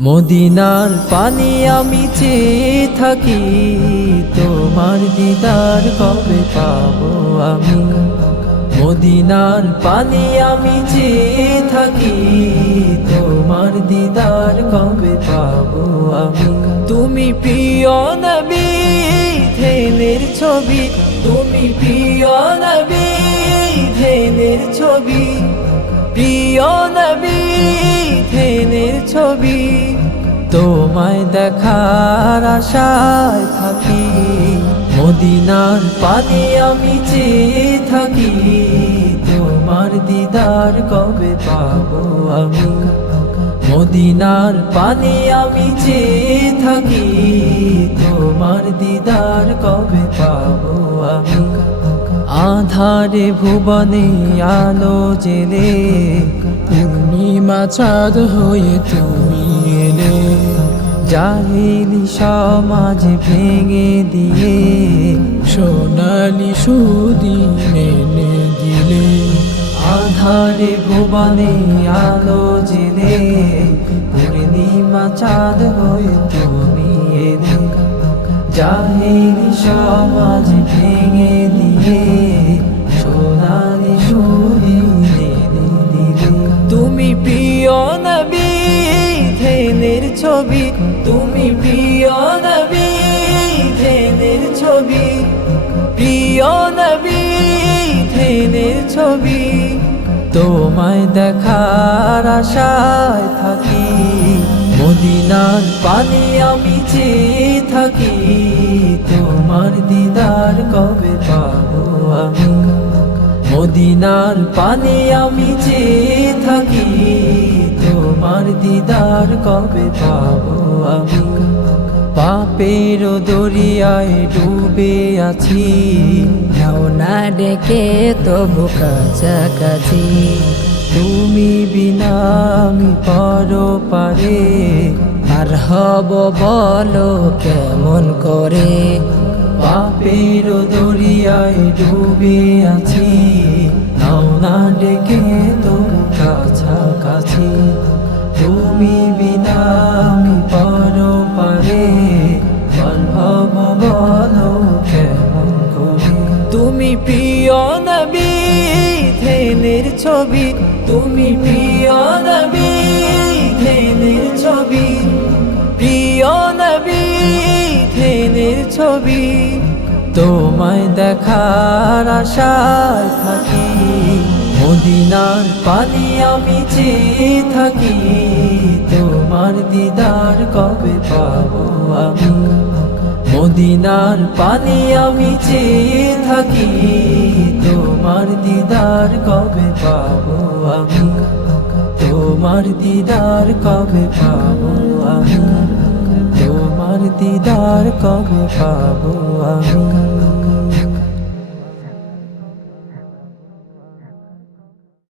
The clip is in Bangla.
মদিনার পানি আমি চেয়ে থাকি, তোমার দিদার কবে পাবো আমি? মদিনার পানি আমি চেয়ে থাকি, তোমার দিদার কবে পাবো আমি? তুমি প্রিয় নবী ধেনের ছবি। তুমি প্রিয় নবী ধেনের ছবি। প্রিয় নবী ধেনের ছবি, তোমায় দেখার আশায় থাকি। মদিনার পানি আমি চেয়ে থাকি, তোমার দিদার কবে পাবো আমি? মদিনার পানি আমি চেয়ে থাকি, তোমার দিদার কবে পাবো আমি? আধারে ভুবনে আলো জেলে। পূর্ণিমা চাঁদ হয়ে তুমি এলে। জাহিলি সমাজ ভেঙে দিয়ে। সোনালি সুদিন এনে দিলে। আধারে ভুবনে আলো জেলে। পূর্ণিমা চাঁদ হয়ে তুমি এলে। জাহিলি সমাজ ছবি, তুমি প্রিয় নবী ধেনের ছবি। প্রিয় নবী ধেনের ছবি। তোমায় দেখার আশায় থাকি। মদিনার পানি আমি চেয়ে থাকি। তোমার দিদার কবে পাবো আমি? মদিনার পানি আমি চেয়ে থাকি। তোমার দিদার কবে পাবো আমি? পাপের দরিয়ায় ডুবে আছি। নাও না ডেকে তবু কাছাকাছি। তুমি বিনা আমি পর পারে আর হব বলো কেমন করে? পাপের দরিয়ায় ডুবে আছি। নাও না ডেকে তোর কাছাকাছি। তুমি প্রিয় নবী ধেনের ছবি। তুমি প্রিয় নবী ধেনের ছবি। প্রিয় নবী ধেনের ছবি। তোমায় দেখার আশায় থাকি। মদিনার পানি আমি চেয়ে থাকি। তোমার দিদার কবে পাবো আমি? মদিনার পানি আমি চেয়ে থাকি। তোমার দিদার কবে পাবো আমি? তোমার দিদার কবে পাবো আমি? তোমার দিদার কবে পাবো আমি?